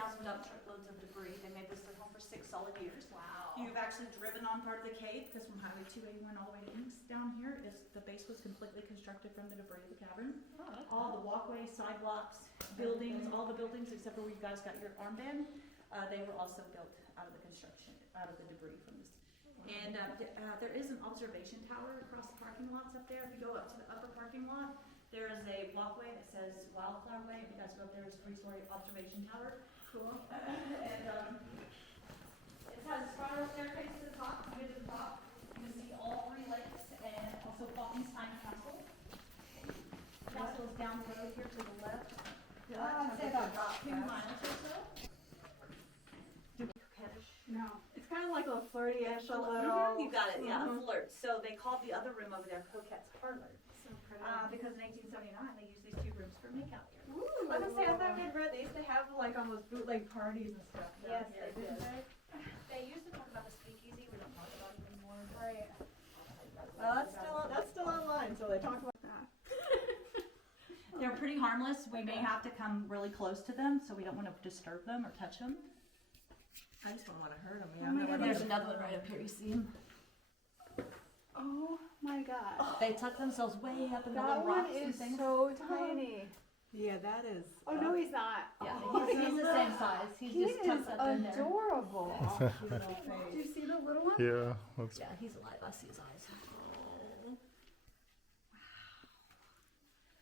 down some dump truckloads of debris. They made this their home for 6 solid years. Wow. You've actually driven on part of the cave, because from Highway 281 all the way to Inks down here is the base was completely constructed from the debris of the cavern. Oh, okay. All the walkways, sidewalks, buildings, all the buildings except for where you guys got your armband, they were also built out of the construction, out of the debris from this. And there is an observation tower across the parking lots up there. If you go up to the upper parking lot, there is a walkway that says Wildflower Way. If you guys go up there, it's a 3-story observation tower. Cool. And it has a spiral staircase to the top. You get to the top, you can see all 3 lakes and also Faulkner's Time Castle. Castle is down the road here to the left. I'd say about 2 miles or so. No. It's kind of like a flirty-ish a little. You got it, yeah, flirt. So they called the other room over there Coquette's Parlor. So pretty. Because in 1879 they used these 2 rooms for makeout here. Ooh. I was gonna say, I thought they used to have like almost bootleg parties and stuff. Yes, here, they didn't did. They used to talk about the speakeasy, we don't talk about it anymore. Right. Well, that's still online, so they talk about that. They're pretty harmless. We may have to come really close to them, so we don't want to disturb them or touch them. I just don't want to hurt them. Oh my God, there's another one right up here, you see him? Oh my God. They tuck themselves way up in the That little one rocks and is things. so tiny. Yeah, that is. Oh no, he's not. Yeah, Oh, he's the same size. He's He just is tucked up in there. adorable. Cute little Do face. you see the little one? Yeah, that's Yeah, he's alive. I see his eyes.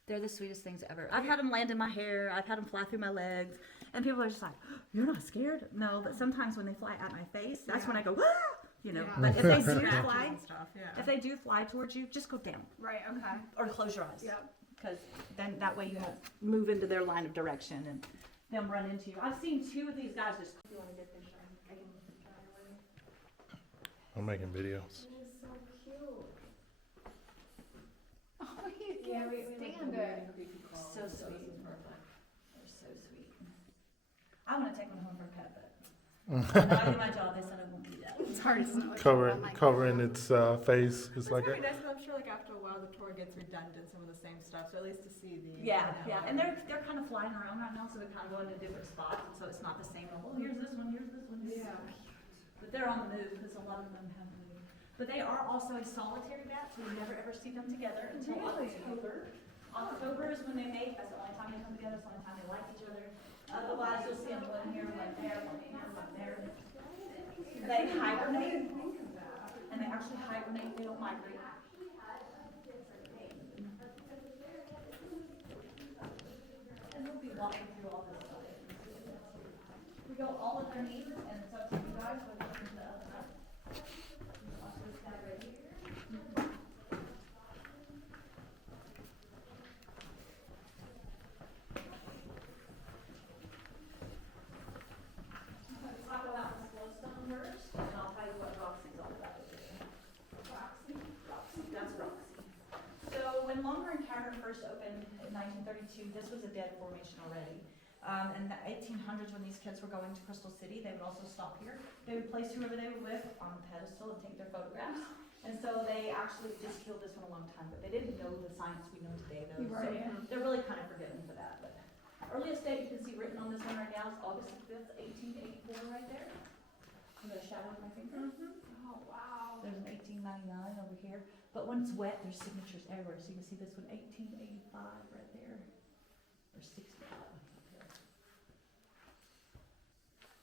They're the sweetest things ever. I've had them land in my hair. I've had them fly through my legs. And people are just like, "You're not scared?" No, but sometimes when they fly at my face, that's when I go, "Ah!" You know. Yeah. But if they do Scratches fly, and stuff, yeah. if they do fly towards you, just go down Right. Okay. or close your eyes. Yep. Because then that way you won't move into their line of direction and them run into you. I've seen 2 of these guys just. You want to get this shot? I can try away. I'm making videos. He's so cute. Oh, he can't stand it. So sweet. They're so sweet. I want to take one home for a pet, but when I do my job, they said I won't do that. It's hard to smell. Covering its face. It's It's like very nice, 'cause I'm sure like after a while the tour gets redundant, some of the same stuff, so at least to see the. Yeah, yeah, and they're kind of flying around right now, so they're kind of going to different spots, and so it's not the same. Oh, here's this one, here's this one. Yeah. But they're on the move because a lot of them have moved. But they are also a solitary bat, so you never ever see them together until Really? October. October is when they mate. That's the only time they come together. It's the only time they like each other. Otherwise, you'll see them one here, one there, one here, one there. They hibernate, and they actually hibernate. They don't migrate. And we'll be walking through all this stuff. We go all underneath, and it's up to you guys whether you the other side. Watch this guy right here. Let's talk about the slowstone first, and I'll tell you what Roxy's all about. Roxy? Roxy, that's Roxy. So when Longhorn Caverns first opened in 1932, this was a dead formation already. In the 1800s, when these kids were going to Crystal City, they would also stop here. They would place whoever they were with on a pedestal and take their photographs. And so they actually just killed this one a long time, but they didn't know the science we know today, though. Right. So they're really kind of forgiven for that. But earliest date you can see written on this one right now is August 5th, 1884, right there. I'm gonna shadow with my finger. Oh wow. There's an 1899 over here. But when it's wet, there's signatures everywhere. So you can see this one, 1885, right there, or 65.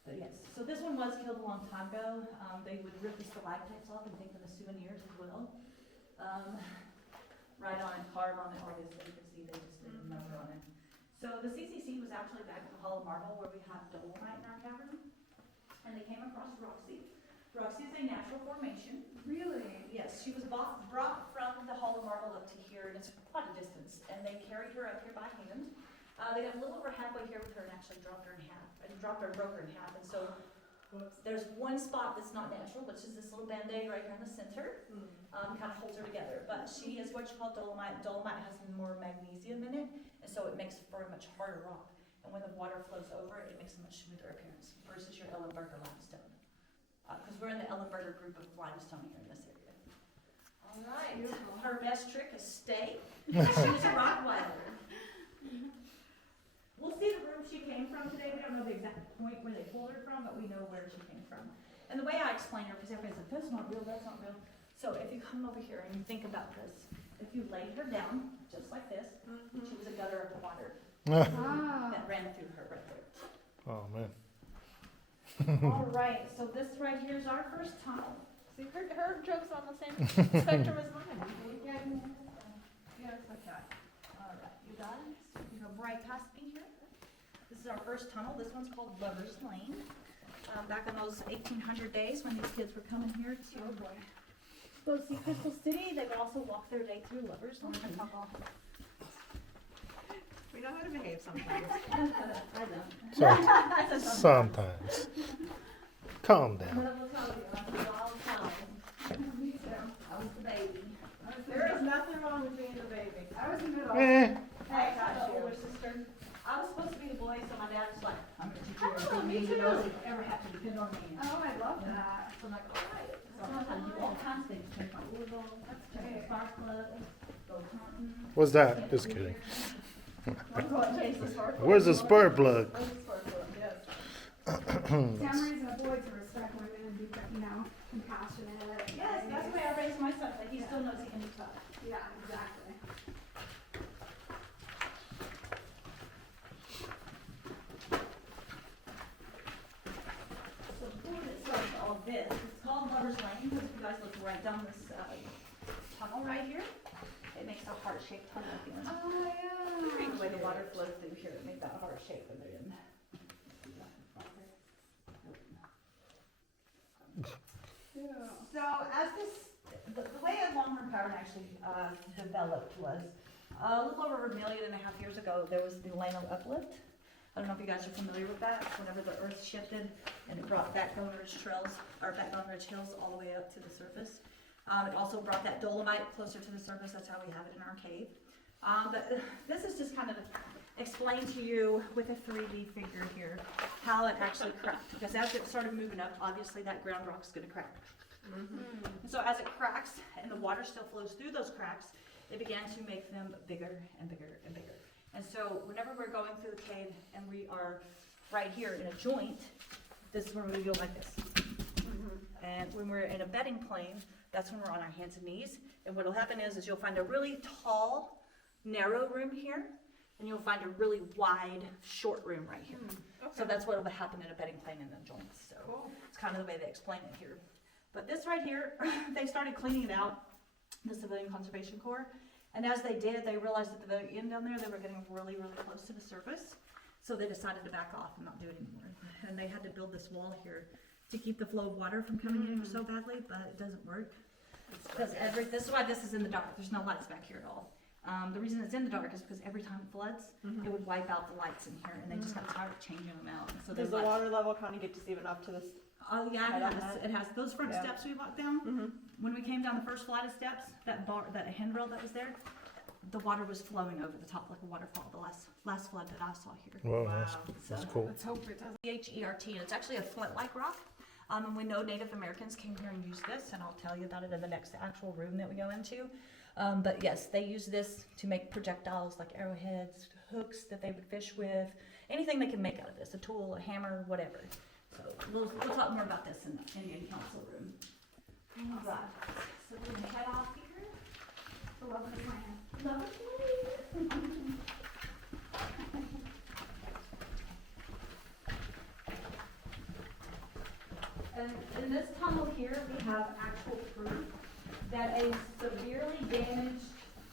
But yes, so this one was killed a long time ago. They would rip the stalactites off and take them as souvenirs as well. Write on it, carve on it, obviously, you can see they just did a number on it. So the CCC was actually back at the Hall of Marble where we have dolomite in our cavern. And they came across Roxy. Roxy is a natural formation. Really? Yes, she was brought from the Hall of Marble up to here, and it's quite a distance. And they carried her up here by hand. They got a little over halfway here with her and actually dropped her in half, and broke her in half. And so there's one spot that's not natural, which is this little band-aid right here in the center. Kind of holds her together. But she is what you call dolomite. Dolomite has more magnesium in it, and so it makes for a much harder rock. And when the water flows over it, it makes a much smoother appearance versus your Ellenberger limestone. Because we're in the Ellenberger group of limestone here in this area. All right. Her best trick is stay. She was a rock wilder. We'll see the room she came from today. We don't know the exact point where they pulled her from, but we know where she came from. And the way I explain her, because everybody says, that's not real, that's not real. So if you come over here and you think about this, if you laid her down, just like this, she was a gutter of water that ran through her right there. Oh, man. All right, so this right here is our first tunnel. See, her joke's on the same spectrum as mine. Yeah, yes, okay. All right, you got it? So you go right past me here. This is our first tunnel. This one's called Lover's Lane. Back in those 1800 days when these kids were coming here to go see Crystal City, they would also walk their day through Lover's Lane. We know how to behave sometimes. I don't. Sometimes. Calm But I down. will tell you, I was a wild child. I was the baby. There is nothing wrong with being the baby. I was the middle. Eh. Hey, I got the older sister. I was supposed to be the boy, so my dad was like, I'm gonna teach you Oh, everything me you need to too. know so you don't ever have to depend on me. Oh, I love that. So I'm like, all right. So I know how to do all kinds of things. Check my Louisville, check the spark plug, go hunting. What's that? Just kidding. Chase the spark plug. Where's the spark plug? Where's the spark plug? Yes. Some reason a boy to respect women and be, compassionate. Yes, that's the way I raised my son, that he still knows he can be tough. Yeah, exactly. So before it starts all this, it's called Lover's Lane, because if you guys look right down this tunnel right here, it makes a heart-shaped tunnel at the end. Oh, yeah. The way the water flows through here, it made that heart shape when they're in. So as this, the way a Longhorn Cavern actually developed was, a little over 1.5 million years ago, there was the Lano uplift. I don't know if you guys are familiar with that. It's whenever the earth shifted and it brought backbone ridge trails, or backbone ridge hills all the way up to the surface. It also brought that dolomite closer to the surface. That's how we have it in our cave. But this is just kind of explain to you with a 3D figure here how it actually cracked. Because as it started moving up, obviously that ground rock is going to crack. And so as it cracks and the water still flows through those cracks, it began to make them bigger and bigger and bigger. And so whenever we're going through the cave and we are right here in a joint, this is when we go like this. And when we're in a bedding plane, that's when we're on our hands and knees. And what will happen is you'll find a really tall, narrow room here, and you'll find a really wide, short room right here. So that's what will happen in a bedding plane and the joints. So it's kind of the way they explain it here. But this right here, they started cleaning it out, the Civilian Conservation Corps. And as they did, they realized at the very end down there, they were getting really, really close to the surface. So they decided to back off and not do it anymore. And they had to build this wall here to keep the flow of water from coming in so badly, but it doesn't work. Because this is why this is in the dark. There's no lights back here at all. The reason it's in the dark is because every time it floods, it would wipe out the lights in here, and they just got tired of changing them out. And so Does the water level kind of get to even up to this? Oh yeah, Right it on has. that? It has those front Yeah. steps we walked down. When we came down the first flight of steps, that handrail that was there, the water was flowing over the top like a waterfall. The last flood that I saw here. Well, Wow. that's cool. Let's hope it doesn't. Chert, and it's actually a flint-like rock. And we know Native Americans came here and used this, and I'll tell you about it in the next actual room that we go into. But yes, they use this to make projectiles like arrowheads, hooks that they would fish with, anything they can make out of this, a tool, a hammer, whatever. So we'll talk more about this in the Indian Council room. All right, so we're gonna head off here. The love of the land. Lovely. And in this tunnel here, we have actual proof that a severely damaged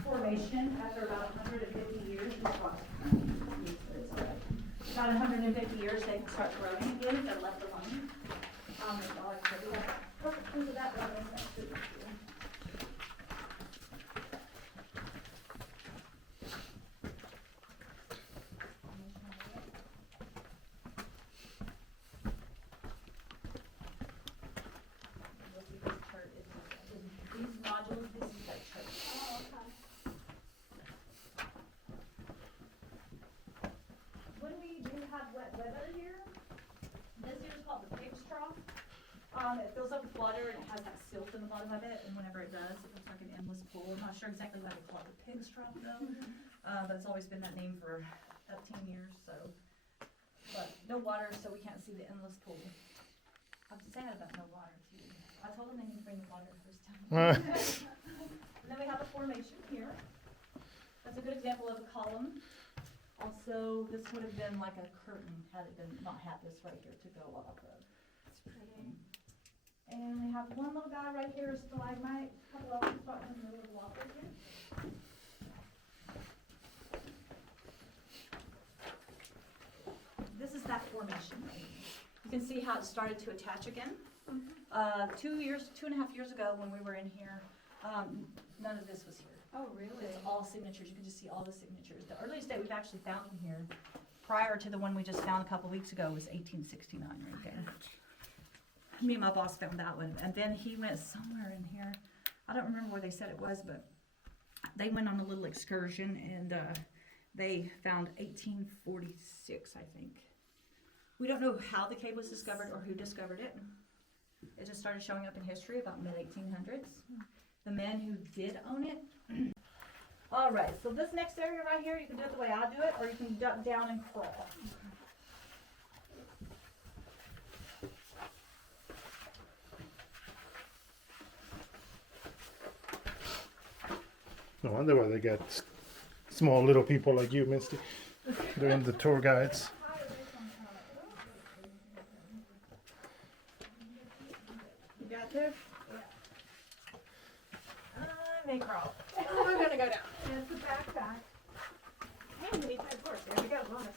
formation after about 150 years, about 150 years, they can start growing again if they're left alone. We have perfect proof of that. These nodules, this is that chart. When we do have wet weather here, this here is called the pig's trough. It fills up with water and it has that silt in the bottom of it, and whenever it does, it looks like an endless pool. I'm not sure exactly why they call it the pig's trough though, but it's always been that name years, so. But no water, so we can't see the endless pool. I'm sad about no water too. I told them they need to bring the water the first time. And then we have a formation here. That's a good example of a column. Also, this would have been like a curtain had it been not had this right here to go off of. It's pretty. And we have one little guy right here, stalagmite, a couple of them spot in the middle of the water here. This is that formation. You can see how it started to attach again. 2.5 years ago when we were in here, none of this was here. Oh, really? It's all signatures. You can just see all the signatures. The earliest date we've actually found in here, prior to the one we just found a couple weeks ago, was 1869 right there. Me and my boss found that one, and then he went somewhere in here. I don't remember where they said it was, but they went on a little excursion, and they found 1846, I think. We don't know how the cave was discovered or who discovered it. It just started showing up in history about mid-1800s. The man who did own it. All right, so this next area right here, you can do it the way I do it, or you can duck down and crawl. No wonder why they got small little people like you, Misty, doing the tour guides. You got this? I may crawl. I'm gonna go down. And it's a backpack. Hey, we need that horse. There we go, bonus.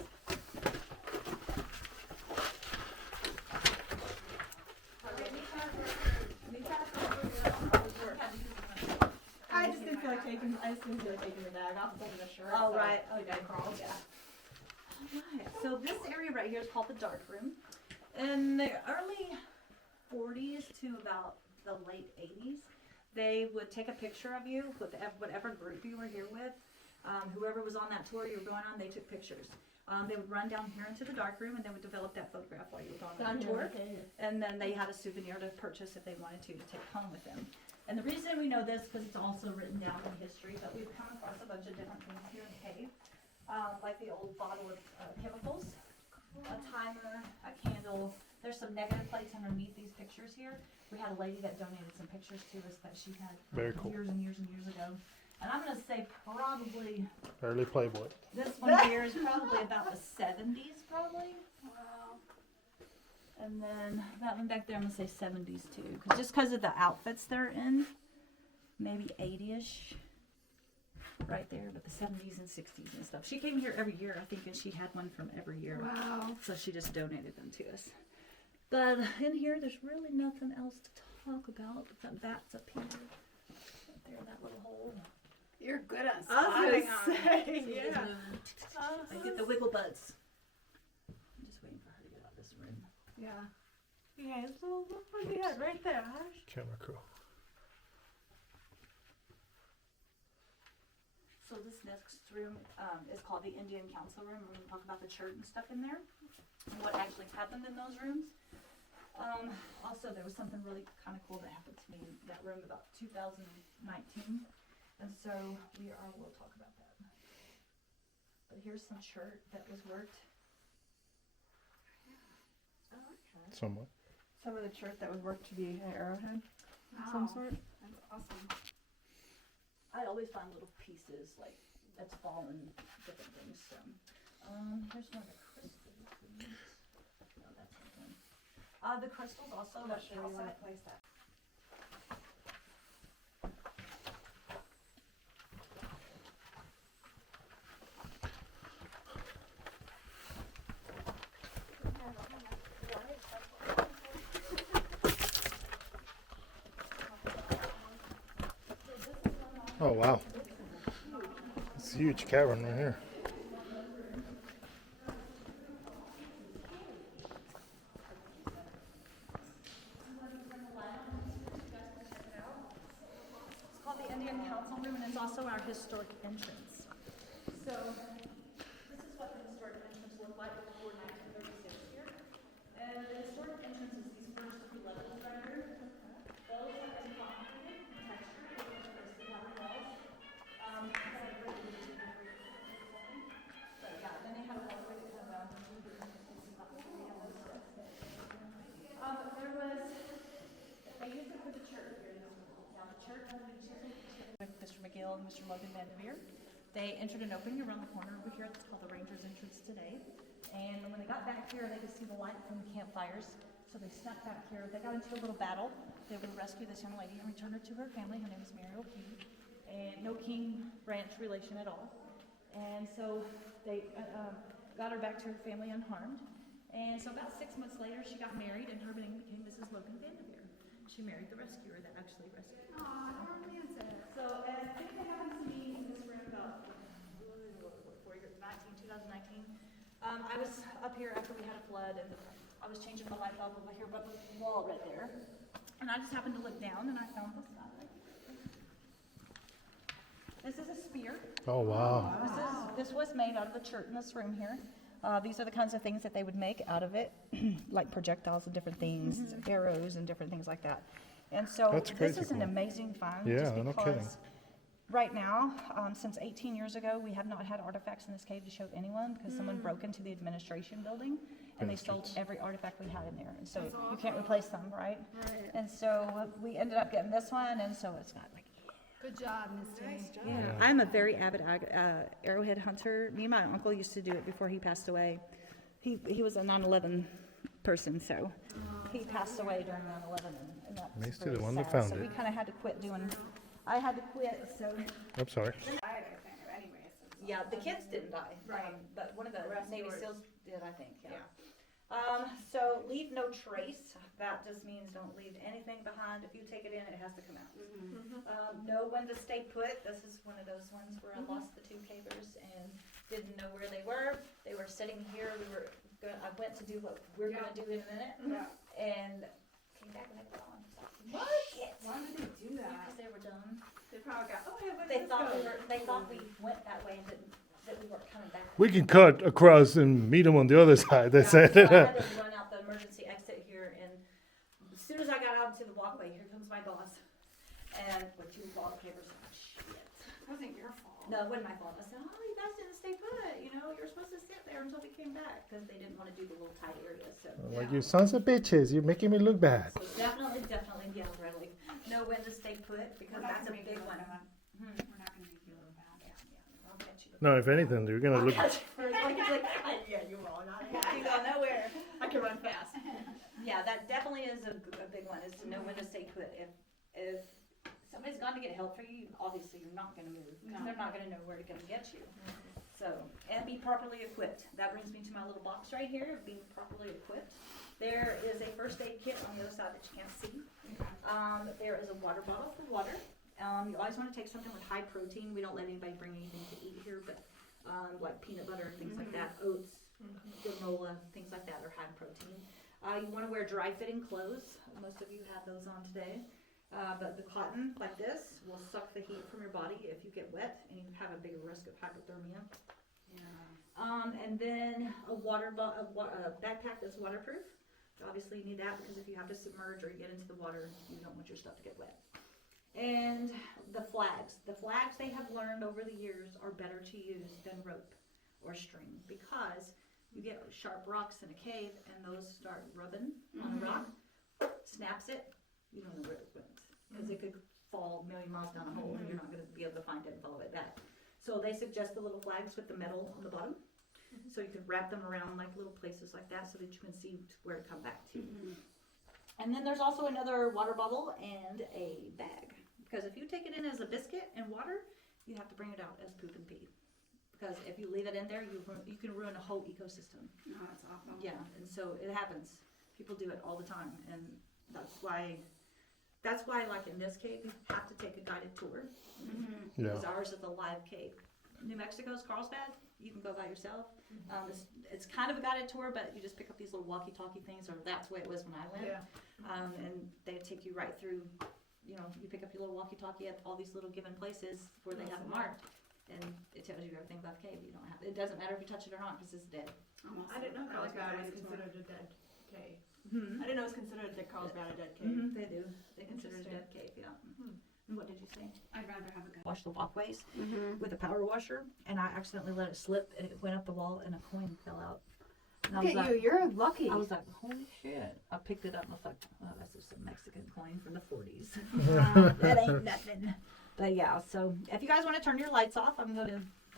I just didn't feel like taking the bag off of the shirt. All so right, I okay. crawled. Yeah. Alright, so this area right here is called the dark room. In the early 40s to about the late 80s, they would take a picture of you with whatever group you were here with. Whoever was on that tour you were going on, they took pictures. They would run down here into the dark room and they would develop that photograph while you were going on the tour. And then they had a souvenir to purchase if they wanted to take home with them. And the reason we know this, because it's also written down in history, but we've come across a bunch of different things here in the cave. Like the old bottle of chemicals, a timer, a candle. There's some negative plates underneath these pictures here. We had a lady that donated some pictures to us that she had Very cool. years and years and years ago. And I'm gonna say probably, Early Playboy. this one here is probably about the 70s probably. Wow. And then that one back there, I'm gonna say 70s too. Just because of the outfits they're in, maybe 80-ish. Right there, but the 70s and 60s and stuff. She came here every year, I think, and she had one from every year. Wow. So she just donated them to us. But in here, there's really nothing else to talk about. But the bats up here. Right there in that little hole. You're good at I was spotting gonna them. say, yeah. I get the wiggle buds. I'm just waiting for her to get out of this room. Yeah. Yeah, it's a little fuzzy head right there, huh? Camera crew. So this next room is called the Indian Council Room. We're going to talk about the church and stuff in there, and what actually happened in those rooms. Also, there was something really kind of cool that happened to me in that room about 2019, and so we'll talk about that. But here's some shirt that was worked. Oh, okay. Somewhat. Some of the shirt that was worked to be an arrowhead of Wow. some sort. That's awesome. I always find little pieces like that's fallen, different things. So, here's one of the crystals. No, that's not one. The crystals also. Not sure where you want to place that. Oh wow. It's a huge cavern right here. It's called the Indian Council Room, and it's also our historic entrance. So, this is what the historic entrance looked like before 1936 here. And the historic entrance is these first two levels right here. Those are in concrete texture, there's the walls. But yeah, then they have fellow Mr. Logan Vanderveer. They entered an opening around the corner over here. It's called the Rangers Entrance today. And when they got back here, they could see the light from the campfires. So they snuck back here. They got into a little battle. They would rescue this young lady and return her to her family. Her name is Mary O'King. And no King Ranch relation at all. And so they got her back to her family unharmed. And so about 6 months later, she got married, and her name became Mrs. Logan Vanderveer. She married the rescuer that actually rescued her. Aw, how romantic. So, and I think that happened to me in this room about 2019. I was up here after we had a flood, and I was changing the light bulb over here, but the wall right there. And I just happened to look down, and I found this guy. This is a spear. Oh, wow. This was made out of the chert in this room here. These are the kinds of things that they would make out of it, like projectiles and different things, arrows and different things like that. And so That's this crazy is an cool. amazing find. Yeah, just no because kidding. right now, since 18 years ago, we have not had artifacts in this cave to show anyone because someone broke into the administration building and they stole every artifact we had in there. And so you can't replace them, right? Right. And so we ended up getting this one, and so it's got like. Good job, Misty. Yeah, I'm a very avid arrowhead hunter. Me and my uncle used to do it before he passed away. He was a 9/11 person, so he passed away during 9/11, and that's Misty, very the one that sad. found So it. we kind of had to quit doing. I had to quit, so I'm sorry. yeah, the kids didn't die, Right. but one of the Navy Rescuers. SEALs did, I think. Yeah. So leave no trace. That just means don't leave anything behind. If you take it in, it has to come out. Know when to stay put. This is one of those ones where I lost the two cavers and didn't know where they were. They were sitting here. I went to do what we're gonna do in a minute, and came back and they were gone. What? Shit. Why did they do that? Because they were done. They probably got, okay, where They did this thought go? we went that way and that we weren't coming back. We can cut across and meet them on the other side. They So I said. had to run out the emergency exit here, and as soon as I got out into the walkway, here comes my boss. And what you call the cavers, shit. It wasn't your fault. No, it wasn't my fault. I said, oh, you guys didn't stay put. You know, you're supposed to sit there until we came back, because they didn't want to do the little tight area, so. Like, you sons of bitches, you're making me look bad. So definitely, yeah, really, know when to stay put, because that's a big one. We're not gonna make you look bad. I'll get you. No, if anything, you're gonna look. Yeah, you won't. You go nowhere. I can run fast. Yeah, that definitely is a big one, is to know when to stay put. If somebody's gone to get help for you, obviously you're not gonna move, because they're not gonna know where to come get you. So, and be properly equipped. That brings me to my little box right here, being properly equipped. There is a first aid kit on the other side that you can't see. There is a water bottle for water. You always wanna take something with high protein. We don't let anybody bring anything to eat here, but, like peanut butter, things like that, oats, granola, things like that are high in protein. You want to wear dry fitting clothes. Most of you have those on today. But the cotton, like this, will suck the heat from your body if you get wet, and you have a bigger risk of hypothermia. And then a backpack that's waterproof. Obviously you need that because if you have to submerge or get into the water, you don't want your stuff to get wet. And the flags. The flags they have learned over the years are better to use than rope or string, because you get sharp rocks in a cave and those start rubbing on a rock, snaps it, you don't know where it went, because it could fall a million miles down a hole and you're not going to be able to find it and follow it back. So they suggest the little flags with the metal on the bottom, so you could wrap them around like little places like that so that you can see where to come back to. And then there's also another water bottle and a bag, because if you take it in as a biscuit and water, you have to bring it out as poop and pee. Because if you leave it in there, you can ruin a whole ecosystem. Oh, that's awful. Yeah, and so it happens. People do it all the time, and that's why, like in this cave, you have to take a guided tour. Yeah. Because ours is a live cave. New Mexico's Carlsbad, you can go by yourself. It's kind of a guided tour, but you just pick up these little walkie-talkie things, or that's the way it was when I went. Yeah. And they take you right through, you pick up your little walkie-talkie at all these little given places where they have it marked. And it tells you everything about the cave. You don't have. It doesn't matter if you touch it or not, because it's dead. I didn't know Carlsbad was considered a dead cave. Hmm. I didn't know it was considered Carlsbad a dead cave. They do. They consider it a dead cave. Yeah. And what did you say? I'd rather have a gun. Wash the walkways with a power washer, and I accidentally let it slip, and it went up the wall, and a coin fell out. And I was Look at like, you, you're lucky. I was like, holy shit! I picked it up, and I was like, oh, that's just a Mexican coin from the 40s. That ain't nothing. But yeah, so if you guys want to turn your lights off,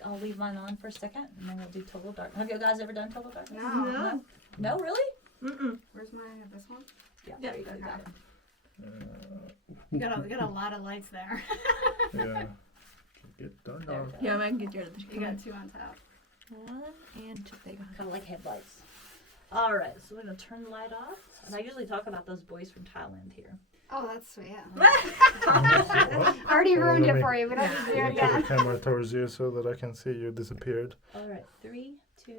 I'll leave mine on for a second, and then we'll do total dark. Have you guys ever done total darkness? No. No, really? Mm-mm. Where's my, this one? Yeah. Yeah, there you go. okay. Got it. We got a lot of lights there. Yeah. Get done. There we go. Yeah, I can get yours. You got 2 on top. 1 and 2. There you go. Kind of like headlights. All right, so we're gonna turn the light off. And I usually talk about those boys from Thailand here. Oh, that's sweet. What? I already Well, ruined let it me- for you. We don't need to do it Put the again. camera towards you so that I can see you disappeared. All right, 3, 2,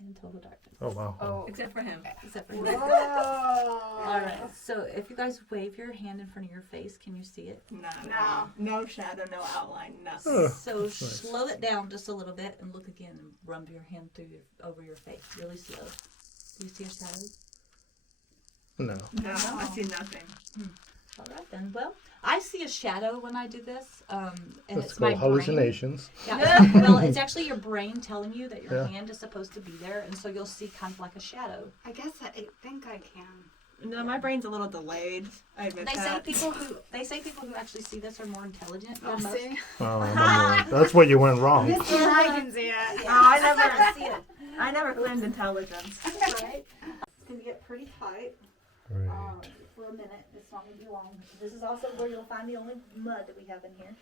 and total darkness. Oh wow. Oh. Except for him. Except for Whoa. you. All right, so if you guys wave your hand in front of your face, can you see it? No shadow, no outline, nothing. Oh, So that's nice. slow it down just a little bit and look again and run your hand over your face, really slow. Do you see a shadow? No. No, I see nothing. All right then. Well, I see a shadow when I do this, and That's it's my called brain. hallucinations. Yeah. Well, it's actually your brain telling you that your Yeah. hand is supposed to be there, and so you'll see kind of like a shadow. I guess I think I can. No, my brain's a little delayed. I admit They say that. people who actually see this are more intelligent Oh, than most. see? Oh, no. That's where you went wrong. This one I can see it. Oh, I never see it. I never claimed intelligence. Right? It's gonna get pretty tight. Right. For a minute. It's not gonna be long. This is also where you'll find the only mud that we have in here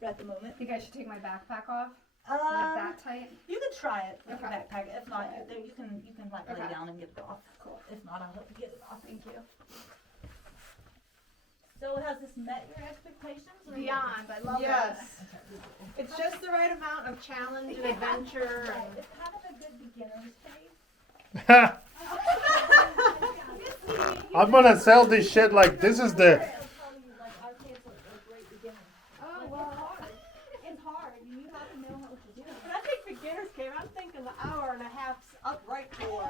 right at the moment. I think I should take my backpack off. Like that tight. You can try it with your Okay. backpack. If not, you can like lay Okay. down and get it off. Cool. If not, I'll help you get it off. Thank you. So has this met your expectations? Or Beyond. I love Yes. that. It's just the right amount of challenge and adventure. Right. It's kind of a good beginner's phase. I'm gonna sell this shit like this is the. I'll tell you, like, our kids are great beginners. Oh, Like, well. it's hard. You have to know what you're doing. When I think beginner's cave, I'm thinking the hour and a half's upright for.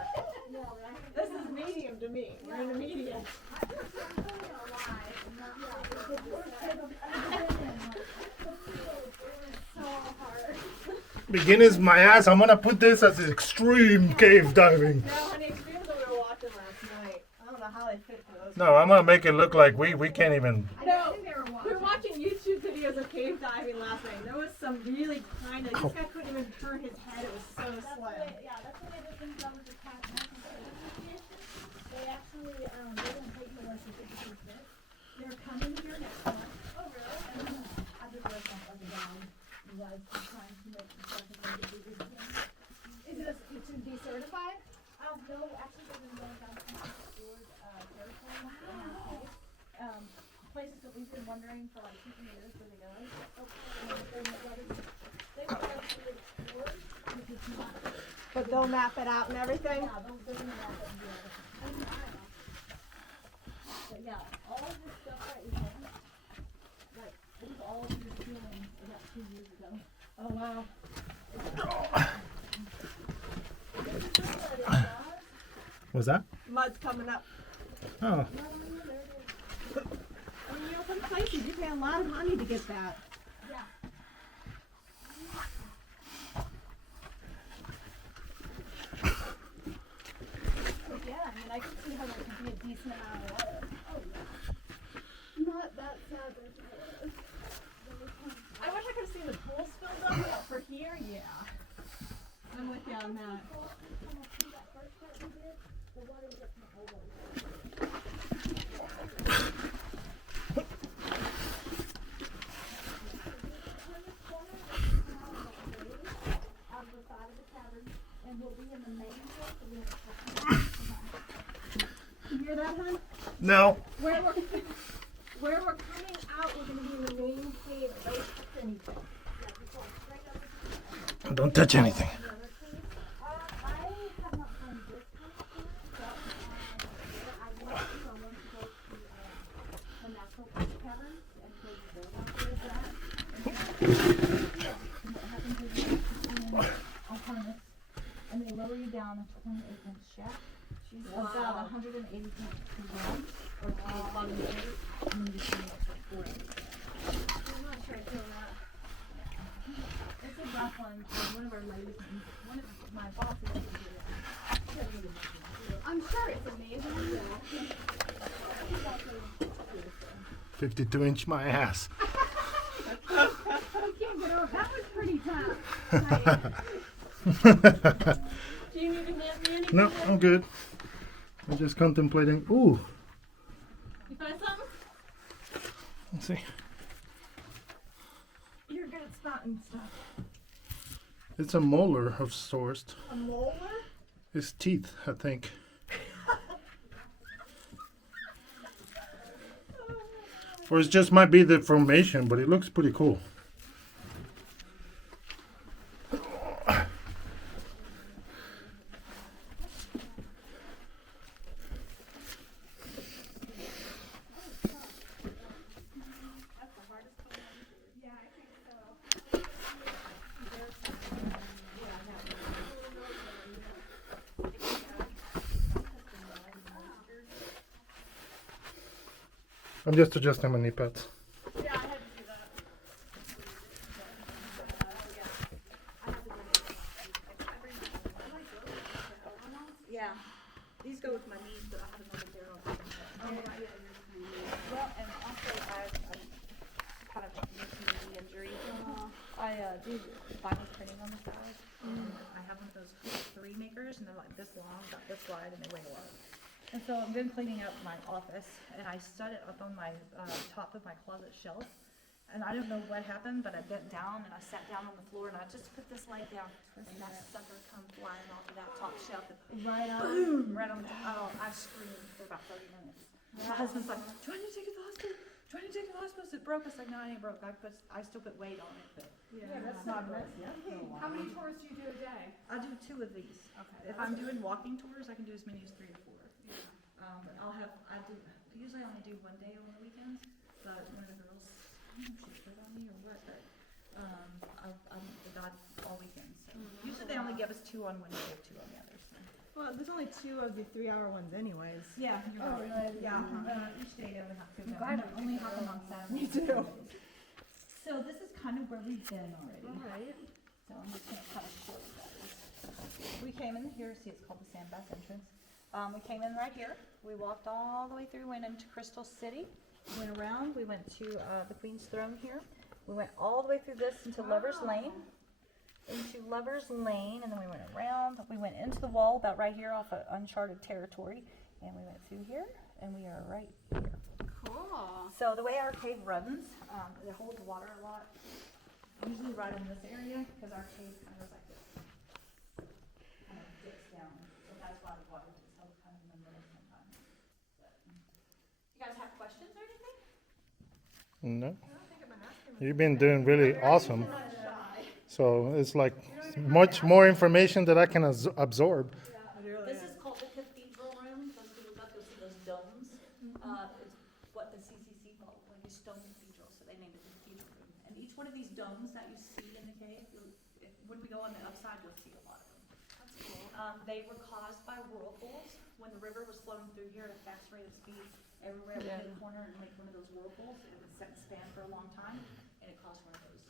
No, right? This is medium to me. We're in the medium. Beginners, my ass. I'm gonna put this as extreme cave diving. No, honey, extreme that we were watching last night. I don't know how they fit to those. No, I'm gonna make it look like we can't even. No, we were watching YouTube videos of cave diving last night. There was some really kind of. This guy couldn't even turn his head. It was so slim. Yeah, that's the way the things done with the cat association. They actually, they didn't take the ones that did this. They're coming here next month. Oh, really? And I just read some of the guy. You guys are trying to make the second one to do this thing. Is it to be certified? No, actually, they've been going down some explored territory in our place. Places that we've been wondering for like 2 years where they go. They were actually explored. Which is not. But they'll map it out and everything. Yeah, they're gonna wrap it and do everything. But yeah, all of this stuff that we have, like, it was all of this feeling about 2 years ago. Oh wow. What's that? Mud's coming up. Oh. I mean, you know, some places you pay a lot of money to get that. Yeah, I mean, I can see how there could be a decent amount of water. Not that sad. I wish I could have seen the pool filled up, but for here, yeah. I'm with you on that. You hear that, hon? No. Where we're coming out, we're gonna be in the main cave. Don't touch anything. Don't touch anything. And they lower you down a 28-inch shaft. About 180 feet down, or to the bottom of the cave, and then you come up to 4 inches. I'm not sure I feel that. It's a rough one. One of our ladies, one of my bosses, did it. I'm sure it's amazing. 52-inch my ass. party time. Do you need to hand me anything? No, I'm good. I'm just contemplating. Ooh, You find something? let's see. You're good at spotting stuff. It's a molar of sorts. A molar? It's teeth, I think. Or it just might be the formation, but it looks pretty cool. I'm just adjusting my knee pads. Yeah, I had to do that. Yeah, these go with my knees, but I have another pair on. Well, and also I'm kind of making a knee injury. I do vinyl printing on the side. I have one of those 3 makers, and they're like this long, about this wide, and they weigh a lot. And so I've been cleaning up my office, and I set it up on my top of my closet shelf. And I don't know what happened, but I bent down and I sat down on the floor, and I just put this leg down, and that sucker come flying off of that top shelf, and Right on. boom, right on the top. Oh, I screamed for about 30 minutes. My husband's like, "Do I need to take it to the hospital? Do I need to take it to the hospital? Is it broke?" I was like, "No, it ain't broke. I still put weight on it, but Yeah, it's not broke." How many tours do you do a day? I do 2 of these. Okay. If I'm doing walking tours, I can do as many as 3 or 4. But I usually only do 1 day on the weekends, but one of the girls, I don't know if she quit on me or what, but, I'm the god all weekend, so. Usually they only give us 2 on one day, 2 on the other, so. Well, there's only 2 of the 3-hour ones anyways. Yeah, you're Oh, right. really? Yeah, each day they only have 2. I'm glad I only have them on Saturday. Me too. So this is kind of where we've been already. Alright. So I'm just gonna kind of show you guys. We came in here, see it's called the Sandbath entrance. We came in right here. We walked all the way through, went into Crystal City, went around, we went to the Queen's Throne here. We went all the way through this into Lover's Lane. Into Lover's Lane, and then we went around, we went into the wall about right here off of uncharted territory, and we went through here, and we are right here. Cool. So the way our cave runs, it holds water a lot, usually right in this area, because our cave kind of goes like this. Kind of dips down, so that's why the water just helps kind of in the middle sometimes. But, you guys have questions or anything? No. You've been doing really awesome. Not shy. So it's like much more information that I can absorb. This is called the cathedral room. Those people got to see those domes. It's what the CCC called, like a stone cathedral, so they named it the cathedral room. And each one of these domes that you see in the cave, when we go on the upside, you'll see a lot of them. That's cool. They were caused by whirlpools. When the river was flowing through here at a fast rate of speed, everywhere would hit a corner and make one of those whirlpools. It would set and span for a long time, and it caused one of those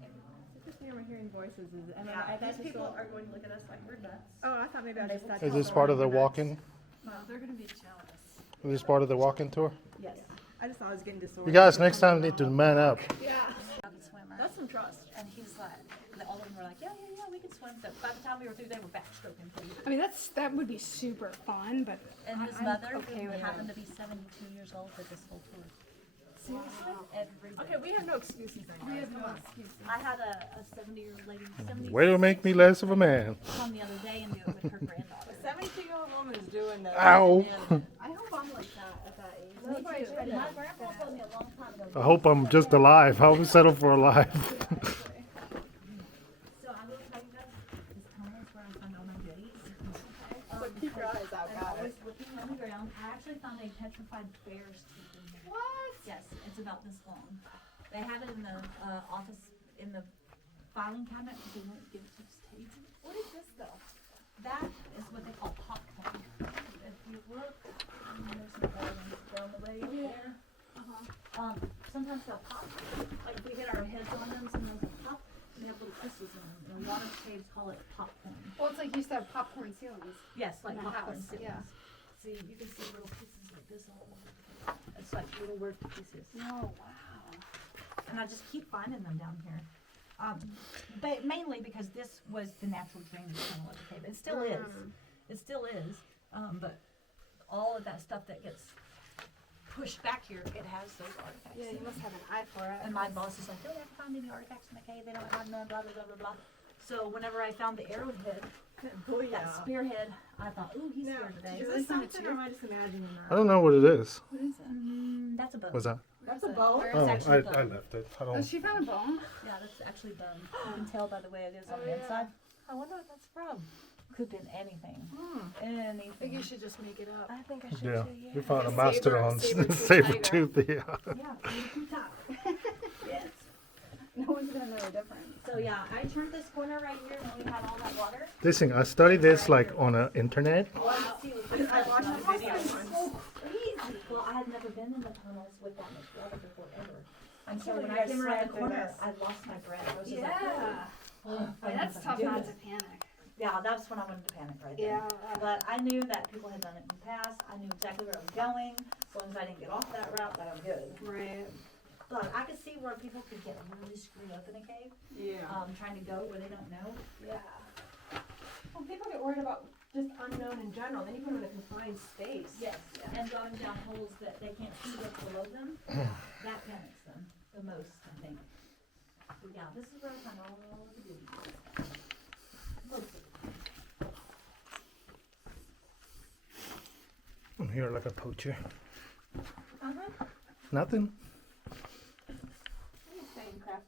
everywhere. It's just we're hearing voices. And Yeah, I these thought people are going to look at us like we're nuts. Oh, I thought maybe I just thought. Is this part of the walk-in? No, they're going to be jealous. Is this part of the walk-in tour? Yes. I just thought I was getting You disoriented. guys next time need to man up. Yeah. Avid swimmer. That's some trust. And he's like, all of them were like, yeah, we can swim. So by the time we were through, they were backstroking pretty good. I mean, that would be super fun, but And his I'm mother okay with happened to be 72 years old for this whole tour. Seriously? Every day. Okay, we have no excuses then. we guys. have no excuse. I had a 70-year-old lady, 70 Way to make me less of a man. come the other day and do it with her granddaughter. 72-year-old woman is doing that. Ow. I hope I'm like that at that age. Me too. And my grandpa told me a long time ago. I hope I'm just alive. I will settle for alive. So I will tell you guys, this tunnel is where I found all my goodies. But keep your eyes out, I'm got always it. looking on the ground. I actually found a petrified bear's tooth in here. What? Yes, it's about this long. They have it in the office, in the filing cabinet, but they won't give it to us Tazy. What is this though? That is what they call popcorn. If you look, there's some buildings down the way there. Sometimes they'll pop, like if we hit our heads on them, sometimes they'll pop, and they have little crystals in them. And a lot of caves call it popcorn. Well, it's like you said, popcorn ceilings. Yes, like In the popcorn house, ceilings. yeah. See, you can see little pieces like this all over. It's like little work pieces. Oh, wow. And I just keep finding them down here. But mainly because this was the natural drainage tunnel of the cave. It still is. It still is. But all of that stuff that gets pushed back here, it has those artifacts. Yeah, in you it. must have an eye for it. And my boss is like, don't ever find any artifacts in the cave. They don't have none, blah, blah, blah, blah, blah. So whenever I found the arrowhead, that spearhead, I thought, ooh, he's Now, here today. is this something or am I just imagining that? I don't know what it is. What is it? That's a bone. What's that? That's a bow? Or Oh, it's actually I bone. left it. I Oh, don't. she found a bone? Yeah, that's actually bone. You can tell by the way it is on Oh, the yeah. inside. I wonder what that's from. Could have been anything. I think Anything. you should just make it up. I think I should Yeah, too, we found a Saber- mastodon, saber-tooth saber-tooth. Yeah. Yeah, yes. No one's gonna know the difference. So yeah, I turned this corner right here and we had all that water. Listen, I studied this like on the internet. Wow. I watched the video once. Crazy. Well, I had never been in the tunnels with that much water before ever. And so can't when believe I you came guys around slid the through corner, this. I lost my breath. I was just Yeah. like, I mean, that's tough not to panic. Yeah, that's when I wanted to panic right there. Yeah. But I knew that people had done it in the past. I knew exactly where I was going. As long as I didn't get off that route, that I'm good. Right. But I could see where people could get really screwed up in a cave, Yeah. trying to go where they don't know. Yeah. Well, people get worried about just unknown in general. Then you put them in a confined space. Yes, and driving down holes that they can't see what's below them, that panics them the most, I think. So yeah, this is where I found all of the goodies. Most of it. I'm here like a poacher. Uh-huh. Nothing. I'm just saying crap.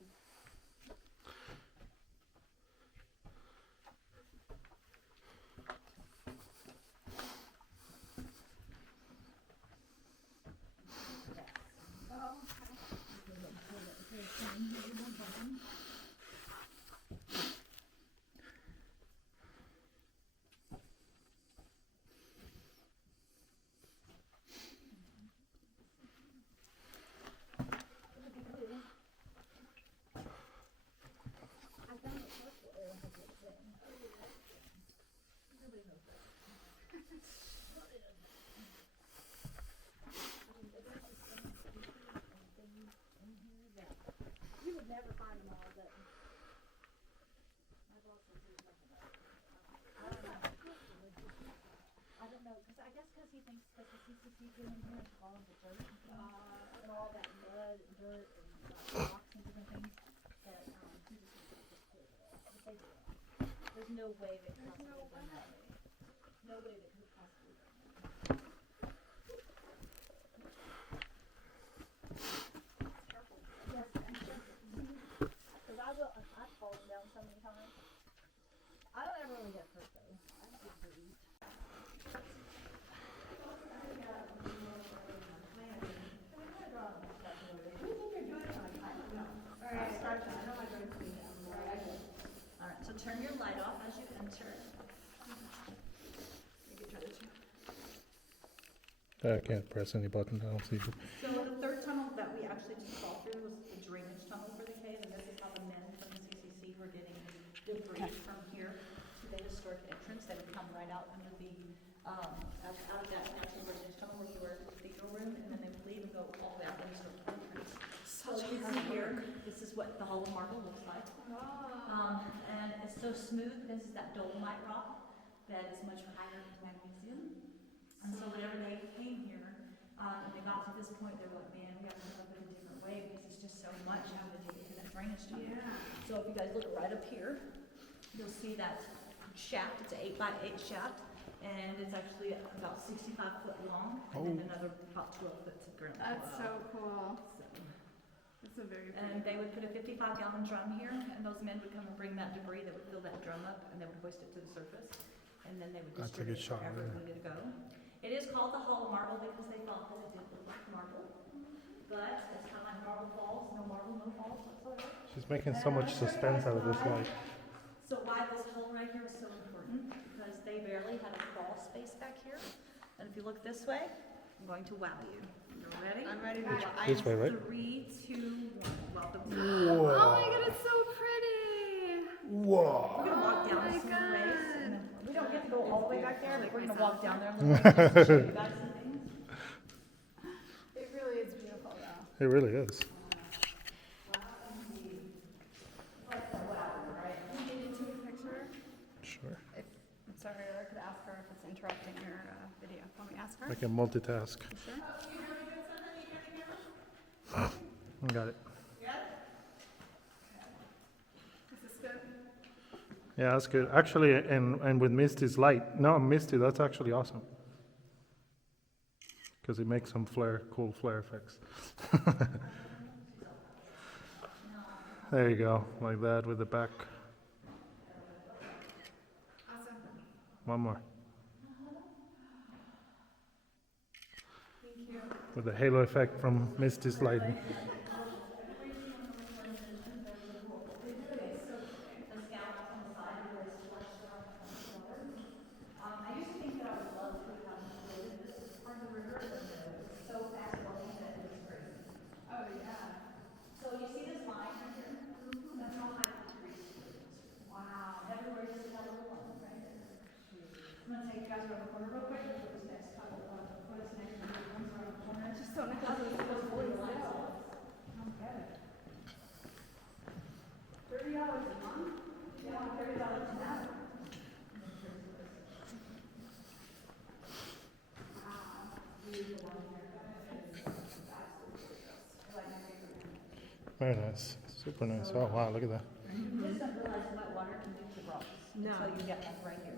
You would never find them all, but my boss would do something else. I don't know, because I guess because he thinks that the CCTV in here is all of the dirt and all that mud and dirt and rocks and different things that he just thinks it's just clear it all. But they do. There's no way they could possibly have done that. No way they could have possibly done that. Yes, I'm sure. Because I've fallen down so many times. I don't ever really get hurt though. I don't get bruised. Alright, so turn your light off as you enter. I can't press any button. I don't see it. So the third tunnel that we actually just saw through was the drainage tunnel for the cave, and this is how the men from the CCC were getting debris from here to the historic entrance. They would come right out under the, out of that actual drainage tunnel where you were the cathedral room, and then they would leave and go all the way out the historic entrance. So you see here, this is what the Hall of Marble looks like. And it's so smooth, this is that dolomite rock that is much higher than magnesium. And so whenever they came here, and they got to this point, they were like, man, we have to come up in a different way because it's just so much having to get into that drainage tunnel. Yeah. So if you guys look right up here, you'll see that shaft. It's an 8x8 shaft, and it's actually about 65 foot long, and then another about 12 foot to ground. That's so cool. That's a very And they would put a 55-gallon drum here, and those men would come and bring that debris. They would fill that drum up, and they would hoist it to the surface, and then they would That's a good distribute it shot, wherever it yeah. needed to go. It is called the Hall of Marble because they thought that it did look like marble, but it's kind of like Marble Falls, no marble, no falls whatsoever. She's making so much suspense out of this light. So why this hole right here is so important, because they barely had a crawl space back here. And if you look this way, I'm going to wow you. You ready? I'm ready to go. This way, right? 3, 2, 1. Welcome. Oh my god, it's so pretty. Whoa. We're gonna walk down my some God. ways, and then we don't get to go all the way back there, but we're gonna walk down there a little bit just to show you guys some things. It really is beautiful though. It really is. But Want me to ask her? I can multitask. I got it. Is this good? Yeah, that's good. Actually, and with Misty's light. No, Misty, that's actually awesome. Because it makes some cool flare effects. There you go, like that with the back. Awesome. One more. Thank you. With the halo effect from Misty's lighting. Oh, yeah. So you see this line right here? That's how high the trees are. Wow. Everywhere you see that little one right there. I'm gonna take you guys around the corner real quick. Put this next couple, put this next comes around the corner. Just so nice. $30 a month? Yeah, $30 an hour. Very nice. Super nice. Oh, wow, look at that. You just don't realize what water can do to rocks No. until you get like right here.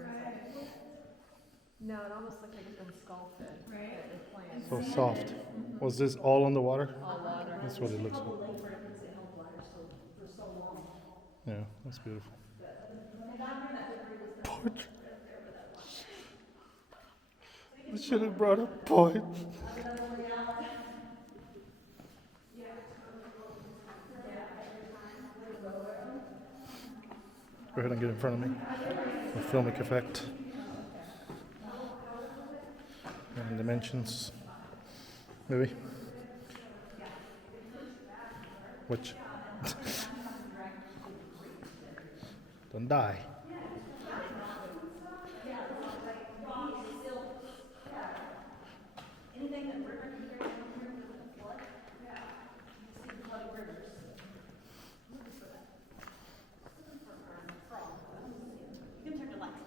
No, it almost looked like it's been sculpted. Right. With plants. So soft. Was this all on the water? All water. That's what it looks like. Couple lake records that held water for so long. Yeah, that's beautiful. I should have brought a point. Go ahead and get in front of me. The filmic effect. And dimensions. Maybe. Which? Don't die. Anything that river can carry from here with the flood. You see the bloody rivers. Looking for that. Looking for frog. You can turn your lights on.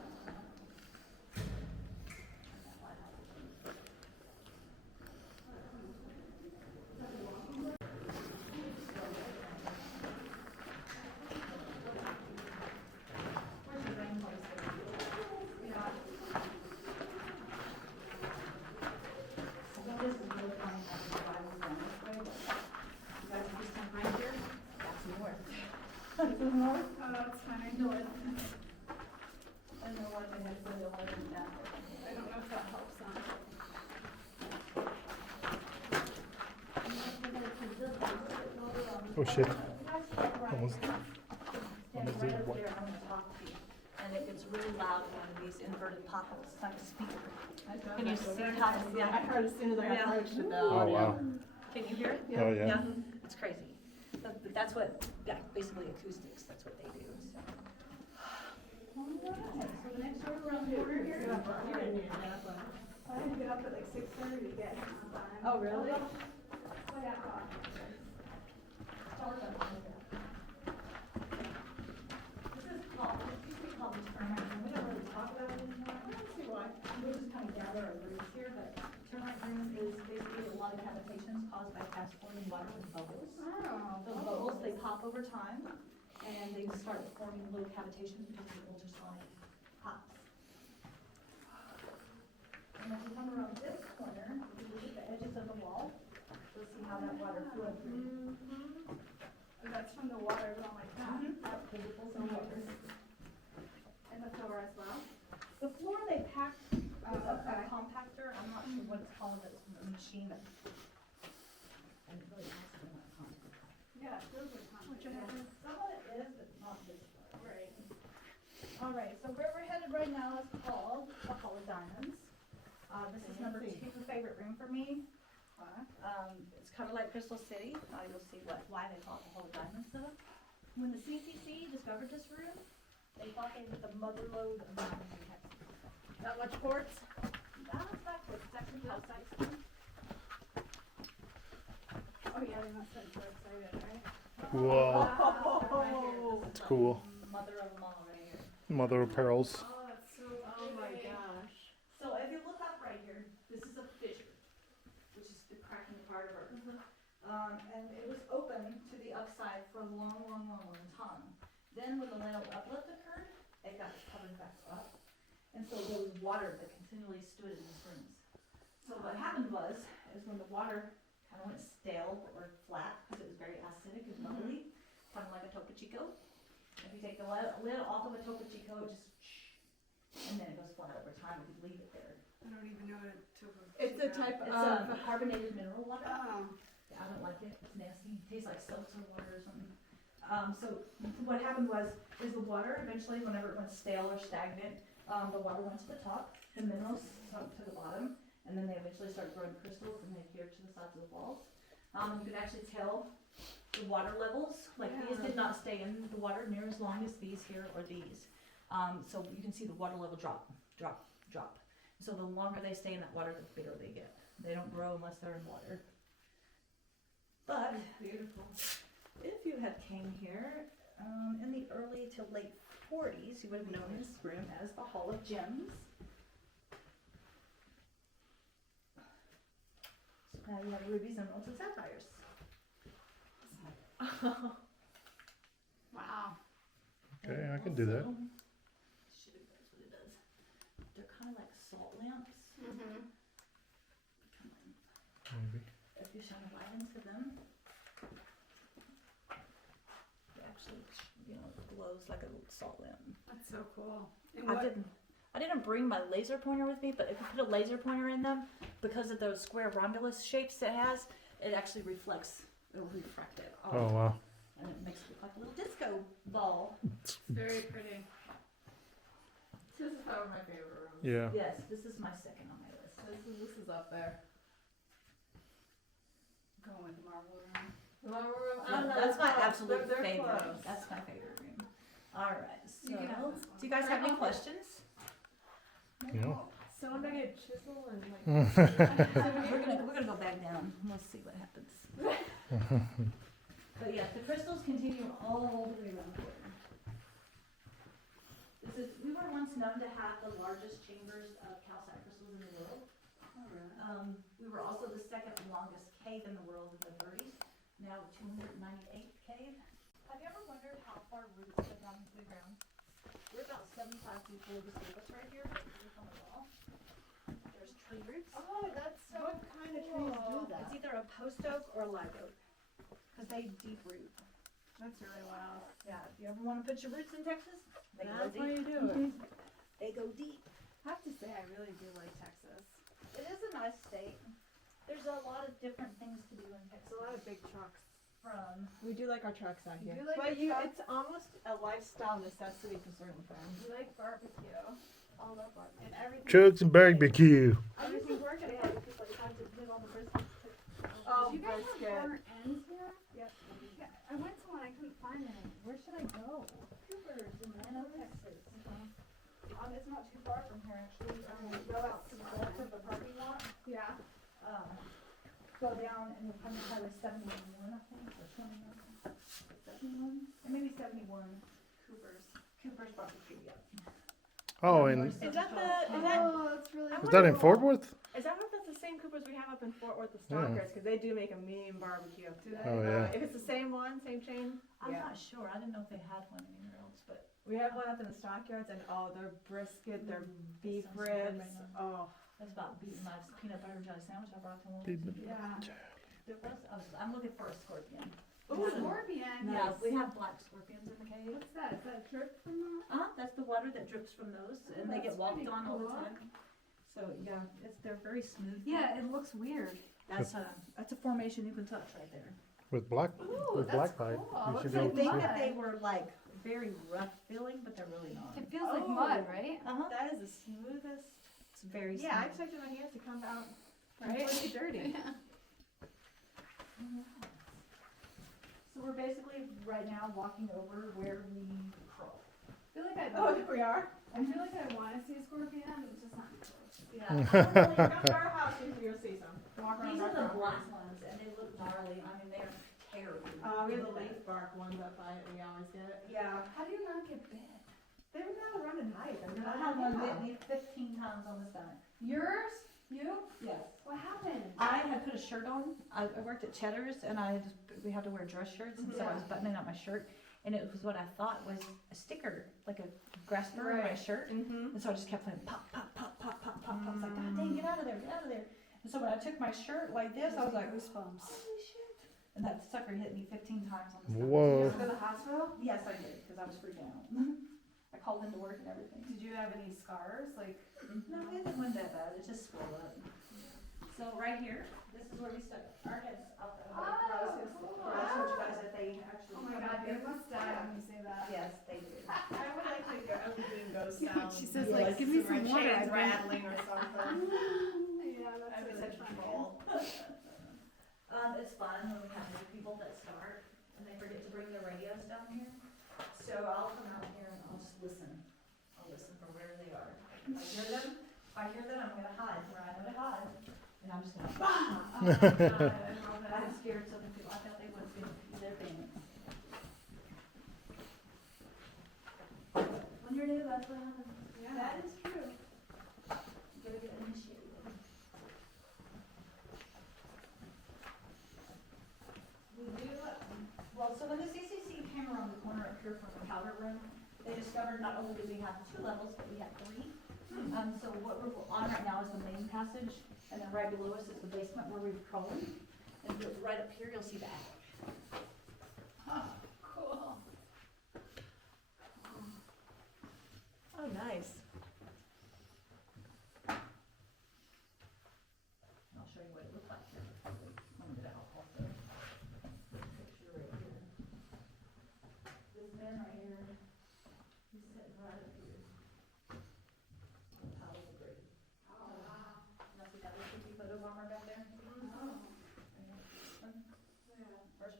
Oh, that's funny. North. I don't know why they have to go over that. I don't know if that helps on. Oh shit. Almost. Standing right up there, I'm gonna talk to you. And it gets really loud in one of these inverted pockets, it's like a speaker. Can you see how, I heard as soon as I Yeah. approached it. Oh wow. Can you hear it? Oh yeah. Yeah, it's crazy. But that's what, yeah, basically acoustics, that's what they do, so. Alright, so the next order around the corner here. I had to get up at like 6:30 to get here on time. Oh, really? Oh, yeah. This is called, this used to be called the termite room, we don't really talk about it anymore. I don't see why. We'll just kind of gather our roots here, but termite room is basically a lot of cavitations caused by fast flowing water with bubbles. Those bubbles, they pop over time, and they start forming little cavitations because of the ultrasonic pops. And if you come around this corner, if you look at the edges of the wall, you'll see how that water flowed through. That's from the water going like that. Because it pulls in water. And the floor as well. The floor they packed with a Okay. compactor, I'm not sure what it's called, but it's a machine that. And it really has to be like compactor. Yeah, it feels like concrete. Some of it is, but not this part. Right. All right, so where we're headed right now is called the Hall of Diamonds. This is number 2 favorite room for me. It's kind of like Crystal City. You'll see why they call it the Hall of Diamonds though. When the CCC discovered this room, they thought they were the mother lode of diamonds in Texas. That much quartz? That's backwards, it's actually calcite stone. Oh, yeah, they must have been so excited, right? Whoa. Oh, It's cool. mother of them all right here. Mother of pearls. Oh, that's so Oh my pretty. gosh. So if you look up right here, and it was open to the upside for a long, long, long, long time. Then when the land uplift occurred, it got covered back up, and so there was water that continually stood in these rooms. So what happened is when the water kind of went stale or flat, because it was very acidic and bubbly, kind of like a Topo Chico. If you take the lid off of a Topo Chico, it just, and then it goes flat over time if you leave it there. I don't even know what It's a type It's of. a carbonated mineral water. Oh. Yeah, I don't like it. It's nasty. It tastes like seltzer water or something. So what happened is the water eventually, whenever it went stale or stagnant, the water went to the top, the minerals sunk to the bottom, and then they eventually started growing crystals and they adhered to the sides of the walls. You could actually tell the water levels. Like these did not stay in the water near as long as these here or these. So you can see the water level drop. So the longer they stay in that water, the bigger they get. They don't grow unless they're in water. But Beautiful. if you had came here in the early to late 40s, you would have known this room as the Hall of Gems. So now you have rubies, emeralds, and sapphires. Wow. Okay, I can do that. Shoot, that's what it does. They're kind of like salt lamps. Mm-hmm. Maybe. If you shine a light into them, it actually, glows like a little salt lamp. That's so cool. And I didn't bring my laser pointer with me, but if you put a laser pointer in them, because of those square rhombus shapes it has, it actually reflects. It'll refract it. Oh wow. And it makes it look like a little disco ball. very pretty. This is probably my favorite room. Yeah. Yes, this is my second on my list. This is up there. Going with the marble room. The marble room. I Yeah, don't know, that's my they're absolute they're favorite. close. That's my favorite room. All right. So, You can have this one. do you guys have any questions? No. Someone gonna get a chisel and like. we're gonna go back down. We'll see what happens. But yeah, the crystals continue all the way around here. We were once known to have the largest chambers of calcite crystals in the world. Oh, really? We were also the second longest cave in the world in the 30s. Now 298 cave. Have you ever wondered how far roots go down into the ground? We're about 75 feet below the surface right here. From the wall. There's tree roots. Oh, that's so What kind of trees do that? It's either a post oak or a live oak, because they deep root. That's really wild. Yeah, if you ever want to put your roots in Texas, they go That's why deep. you do it. They go deep. I have to say, I really do like Texas. It is a nice state. There's a lot of different things to do in It's Texas. a lot of big trucks. From We do like our trucks out You here. do like But your trucks? it's almost a lifestyle necessity for certain friends. We like barbecue. all of our And everything. Chugs and barbecue. Everything's working. we have people that come to live on the brisket. Oh, Did you guys have brisket. burnt ends here? Yep. Yeah, I went to one, I couldn't find any. Where should I go? Coopers in Plano, Texas. It's not too far from here actually. Go out to the left of the parking lot. Yeah. Go down and you'll come to Highway 71, I think, or 21. 71, or maybe 71. Cooper's barbecue, yeah. Oh, and Is that the? Oh, that's really is that in Fort Worth? Is that what that's the same Coopers we have up in Fort Worth, the Stalkers? Because they do make a mean barbecue. Do they? Oh yeah. If it's the same one, same chain. I'm Yeah. not sure. I didn't know if they had one anywhere else, but We have one up in the stockyards, and their brisket, their beef sounds good ribs. right Oh, that's about beating my peanut butter and jelly sandwich I brought home. Yeah. I'm looking for a scorpion. Oh, scorpion. Yeah, we have black scorpions in the cave. What's that? Is that a drip from that? That's the water that drips from those, and they get That's walked pretty on all the cool. time. So yeah, they're very smooth. Yeah, it looks weird. That's a formation you can touch right there. With black Ooh, with that's black pipe. cool. You Looks should I go like think see. mud. that they were like very rough feeling, but they're really not. It feels like mud, right? that is the smoothest. It's very Yeah, I smooth. expected my hands to come out Right? completely dirty. So we're basically right now walking over where we crawl. I feel like Oh, here we are. I feel like I want to see a scorpion, but it's just not close. Yeah. Come to our house, you'll see some. Walk around These our are the property. black ones, and they look gnarly. I mean, they're terrible. We have the leaf bark ones up by it. We always get. Yeah. How do you not get bit? They were gonna run and hide. I had one bit me 15 times on the stomach. Yours? You? Yes. What happened? I had put a shirt on. I worked at Cheddar's, and we had to wear dress shirts, and so I was buttoning up my shirt, and it was what I thought was a sticker, like a grasper on my shirt. And so I just kept playing pop, pop, pop, pop, pop, pop, pop. I was like, God dang, get out of there, get out of there. And so when I took my shirt like this, I was like, Goosebumps. holy shit. And that sucker hit me 15 times on the stomach. Whoa. Go to the hospital? Yes, I did, because I was freaking out. I called into work and everything. Did you have any scars? Like, No, it didn't went that bad. It just swelled up. So right here, this is where we stuck our heads out there. I told you guys that they actually. oh my God, they must die when you say that. Yes, they did. I would like to go doing ghost sounds. She says, Yeah, like, give me some water. Chains I'd rattling or something. Yeah, that's I'd be really such a funny. troll. It's fun when we have new people that start and they forget to bring their radios down here. So I'll come out here and I'll just listen. I'll listen from where they are. If I hear them, I'm gonna hide where I know to hide. And I'm just gonna, I'm scared so the people, I thought they would be their family. When you're new, that's what happens. Yeah. That is true. You gotta get initiated. We do, well, so when the CCC came around the corner up here from the powder room, they discovered not only did we have 2 levels, but we had 3. So what we're on right now is the main passage, and then right below us is the basement where we were crawling. And right up here, you'll see the attic. Cool. Oh, nice. And I'll show you what it looked like here. Let me get out also. Picture right here. This man right here, he's sitting right up here. How is it great? Oh, wow. Now see that little 50-photo bomber back there? Oh.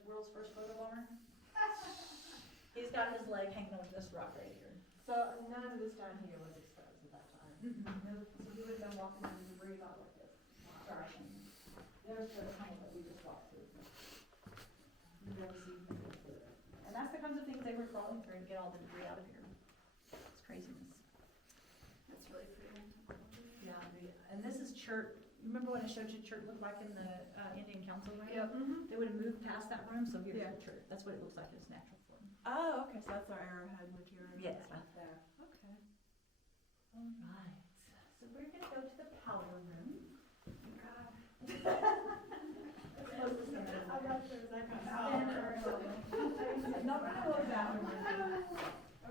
World's first photo bomber. He's got his leg hanging over this rock right here. So none of this down here was exposed at that time. No, so he would have been walking on the debris about like this. Sorry. There's the tunnel that we just walked through. You never see him go through it. And that's the kinds of things they were crawling through to get all the debris out of here. It's craziness. That's really pretty. Yeah, and this is chert. Remember when I showed you chert looked like in the Indian Council room? Yep. They would have moved past that room, so here's Yeah. the chert. That's what it looks like in its natural form. Oh, okay, so that's our arrowhead material. Yeah. Stuff there. Okay. All right. So we're gonna go to the powder room. I got yours, I got Stand yours. or- No, we're gonna go to that one.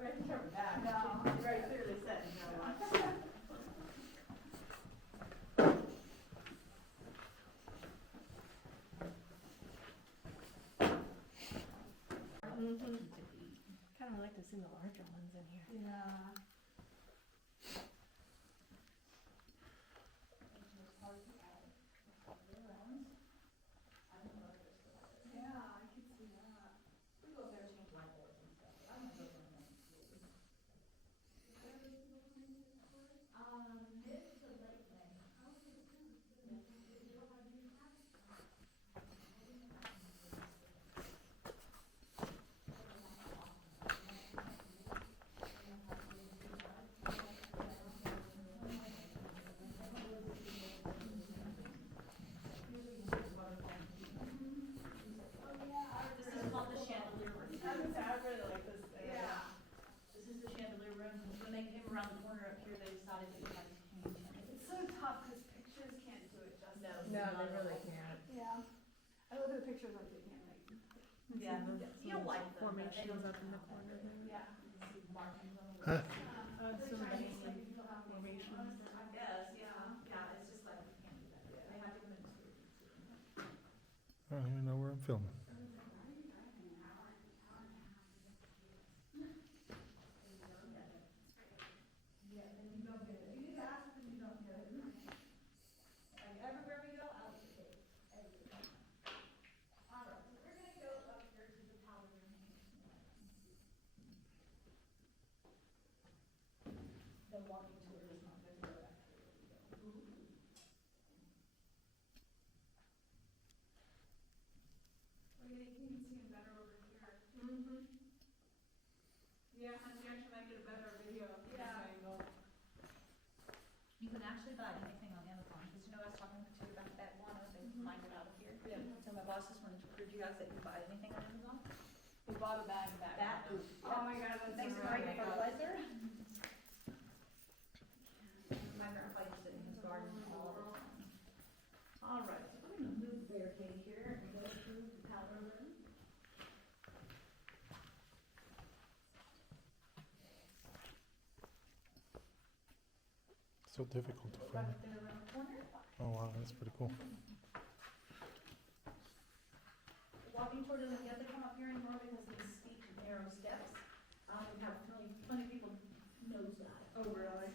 Okay, turn back. No. You very clearly said no. Kind of like to see the larger ones in here. Yeah. Yeah, I can see that. We go there, change light bulbs and stuff. I don't know if they're gonna mid to late May. This is called the chandelier room. I really like this thing. Yeah. This is the chandelier room. When they came around the corner up here, they decided that we had to change it. It's so tough because pictures can't do it justice. No, they really can't. Yeah. I look at the pictures like they can't like. Yeah, you'll like them. but they Formations don't up in the have corner that. there. Yeah. See markings on the Huh? wall. So many formations. formations. I guess, yeah, it's just like, you can't do that. They have to come in and screw it. I don't even know where I'm filming. Yeah, and you don't get it. You need to ask them, you don't get it. Like, everywhere we go, I'll take it. Every time. All right, so we're gonna go up here to the powder room. The walking tour is not going to go back there. guys that you buy anything on Amazon? We bought a bag back. That, Oh my god, that's thanks so for buying great. fertilizer. My grandpa used it in his garden all the time. All right, so we're gonna move the barricade here and go through the powder room. So difficult to Right find. up there around the corner. Oh wow, that's pretty cool. The walking tour doesn't get to come up here anymore because of these steep, narrow steps. We have plenty of people knows that. Oh, really?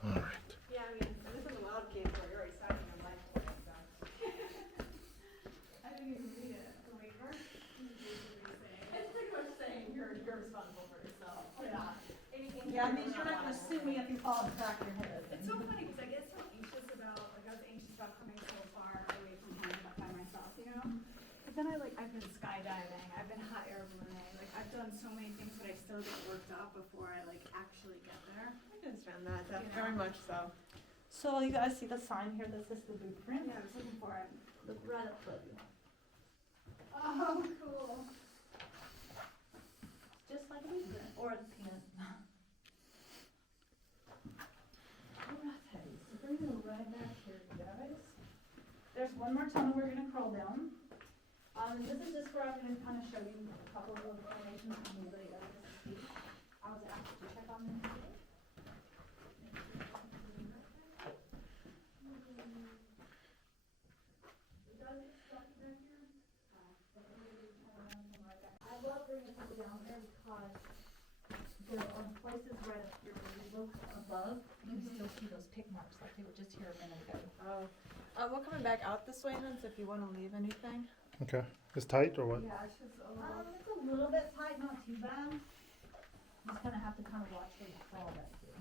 All right. Yeah, I mean, this is a wild cave where you're already signing your life for it, so. I didn't even read it. The waiver. It's pretty much saying you're responsible for yourself. Yeah. Anything. Yeah, I mean, you're not gonna sue me if you fall and crack your head open. It's so funny because I get so anxious about, like, I was anxious about coming so far away from home by myself, you know? But then I've been skydiving, I've been hot air ballooning, like, I've done so many things, but I still get worked up before I, like, actually get there. I can understand that, You know? very much so. So you guys see the sign here that says the blueprint? Yeah, I was looking for it. Look right up close. Oh, cool. Just like a blueprint, or a pen. Alright, so we're gonna go right back here, guys. There's one more tunnel we're gonna crawl down. And this is just where I'm gonna kind of show you a couple of little formations from the other speak. I was asked to check on them today. I love bringing people down there because there are places right up here where you look above, you can still see those pick marks like they were just here a minute ago. Oh. We're coming back out this way then, so if you want to leave anything. Okay. It's tight or what? Yeah, it's just a little. It's a little bit tight, not too bad. Just gonna have to kind of watch where you crawl back here.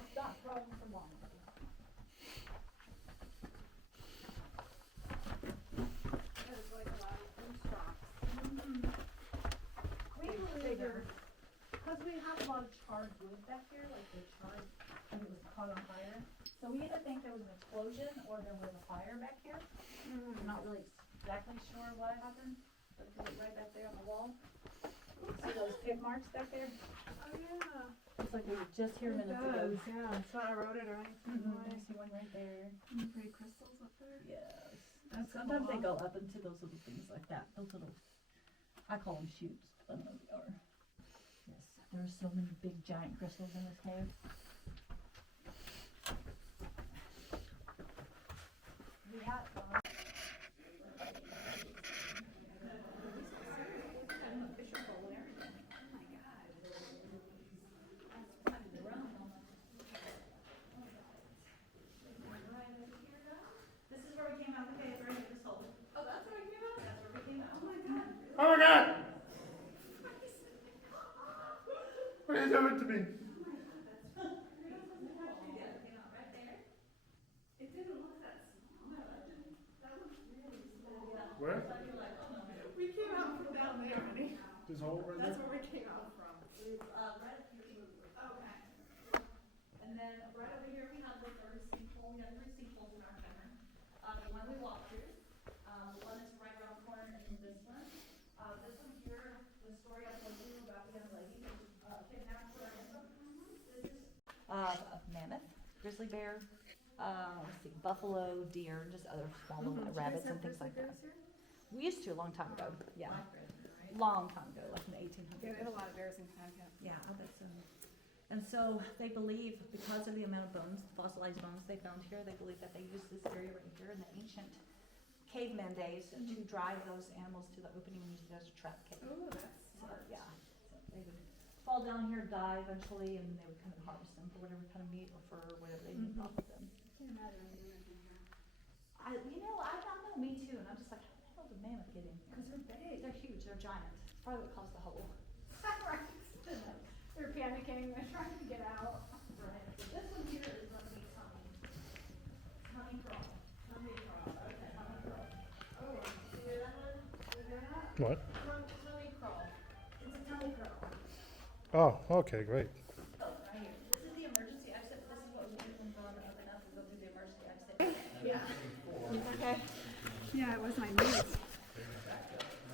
It's not crawling for long. There's like a lot of loose rocks. We believe there, because we have a lot of charred wood back here, like the charred, and it was caught on fire. So we either think there was an explosion or there was a fire back here. I'm not really exactly sure what happened, but if you look right back there on the wall, see those pit marks back there? Oh, yeah. Looks like they were just here It minutes ago. does, yeah. It's not eroded or anything. I see one right there. Any pretty crystals up there? Yes. That's Sometimes they cool. go up into those little things like that, those little, I call them shoots, I don't know what they are. Yes, there are so many big giant crystals in this cave. We have, This is where we came out of the cave, right here, this hole. Oh, that's where we came out? That's where we came out. Oh my God. Oh my god! What are you doing to me? It didn't look that small. That looks really small. Where? We came out from down there, honey. This hole right That's there? where we came out from. Right up here. Okay. And then right over here, we have the third sinkhole. We have three sinkholes in our cavern. The one we walked through, the one that's right around the corner, and then this one. This one here, the story I told you about the young lady who was kidnapped for our infant. This is a mammoth, grizzly bear, let's see, buffalo, deer, and just other small little rabbits and things like that. We used to a long time ago, yeah. Long time ago, like in the 1800s. Yeah, we had a lot of bears in Connecticut. Yeah, I bet so. And so they believe, because of the amount of bones, fossilized bones they found here, they believe that they used this area right here in the ancient caveman days to drive those animals to the opening and use it as a trap cave. Ooh, that's So, smart. yeah, so they would fall down here, die eventually, and they would come and harvest them for whatever kind of meat or fur or whatever they needed off of them. Can't imagine doing anything here. I don't know, me too, and I'm just like, how the hell did mammoth get in here? Because they're big. They're huge, they're giant. Probably what caused the hole. Right. They're panicking, they're trying to get out. Right, so this one here is gonna be tummy. Tummy crawl. Tummy crawl, okay, tummy crawl. Oh, You hear that one? is there not? What? Tummy crawl. It's a tummy crawl. Oh, okay, great. So Yeah, it was my knees.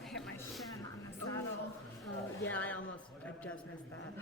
I hit my shin on the saddle. Yeah, I just missed that.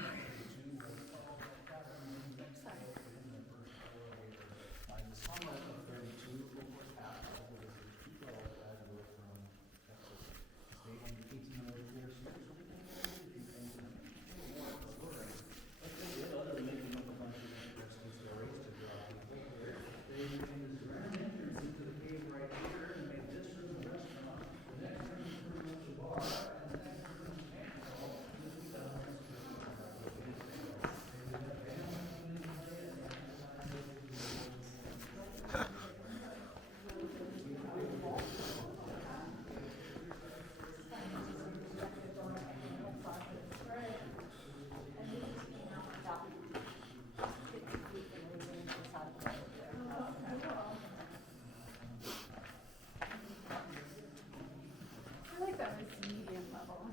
I like that it's medium level.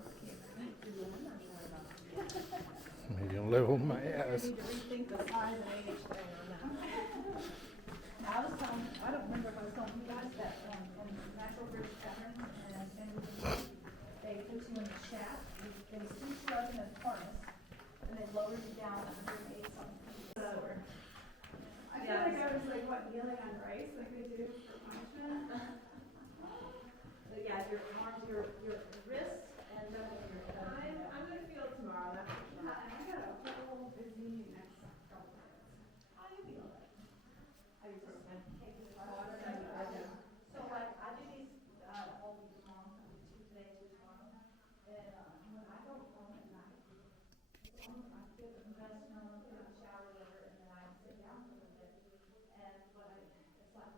Medium level, my ass. Need to rethink the size and age thing on that. I was telling, I don't remember if I was telling you guys that, in natural British caverns and they put you in the shaft, they scoop you up in a harness, and they lower you down 108 something. So, I feel like I was like, what, kneeling on rice like they do for punishment? but yeah, your arms, your wrists, and definitely your head. I'm gonna feel it tomorrow, that's for sure. And I got a whole busy next couple days. How do you feel? How do you feel? So like, I do these, all week long, I do 2 today, 2 tomorrow, and, when I go home at night, I feel the best smell, I get in the shower, whatever, and then I sit down for a little bit, and it's like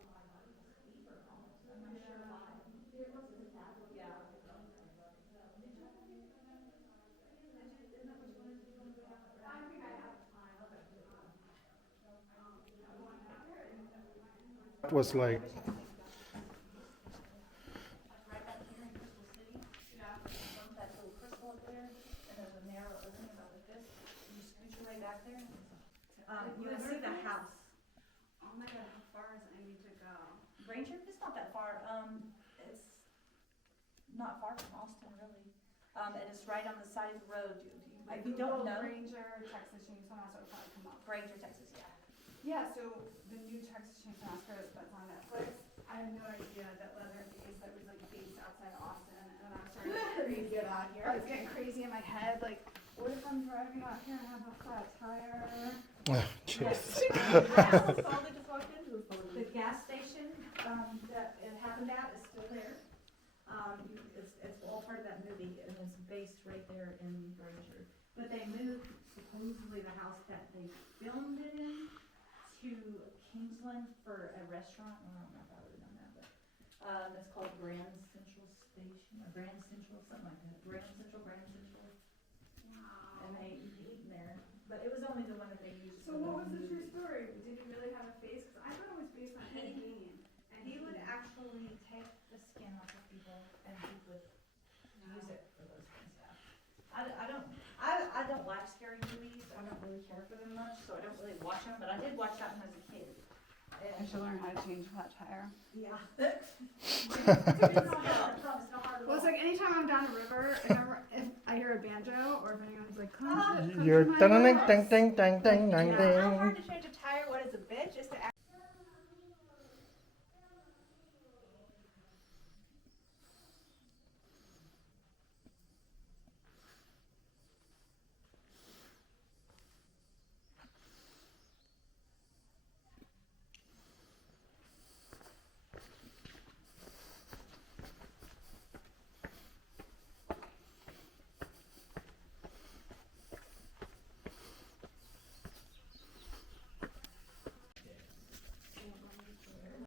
my body's asleep or almost, I'm not sure why. It must have happened, yeah. It was like, Right back here in Crystal City, that little crystal up there, and there's a narrow opening about like this, you scoot your way back there, you can see the house. Oh my god, how far is I need to go? Granger, it's not that far, it's not far from Austin, really. And it's right on the side of the road. If you don't know, Ranger, Texas Chainsaw Massacre would probably come up. Granger, Texas, yeah. Yeah, so the new Texas Chainsaw Massacre that's on Netflix, I had no idea that Leatherface that was like based outside Austin, and then I started getting crazy out here. I was getting crazy in my head, like, what if I'm driving out here and I have a flat tire? jeez. I almost totally just walked into this building. The gas station, that it happened at is still there. It's all part of that movie, and it's based right there in Granger. But they moved supposedly the house that they filmed it in to Kingsland for a restaurant. I don't know if I would have known that, but, it's called Grand Central Station, or Grand Central, something like that. Grand Central. Wow. And they eat in there, but it was only the one that they used. So for what was the movie. true story? Did he really have a face? Because I thought it was based on Ed Gein. And He would actually take the skin off of people and he would use it for those kind of stuff. I don't like scary movies, I don't really care for them much, so I don't really watch them, but I did watch that when I was a kid. I should learn how to change a flat tire. Yeah. Well, it's like anytime I'm down a river, if I hear a banjo or if anyone's like, come to You're my ding house. ding ding ding ding ding Yeah, how ding. hard to change a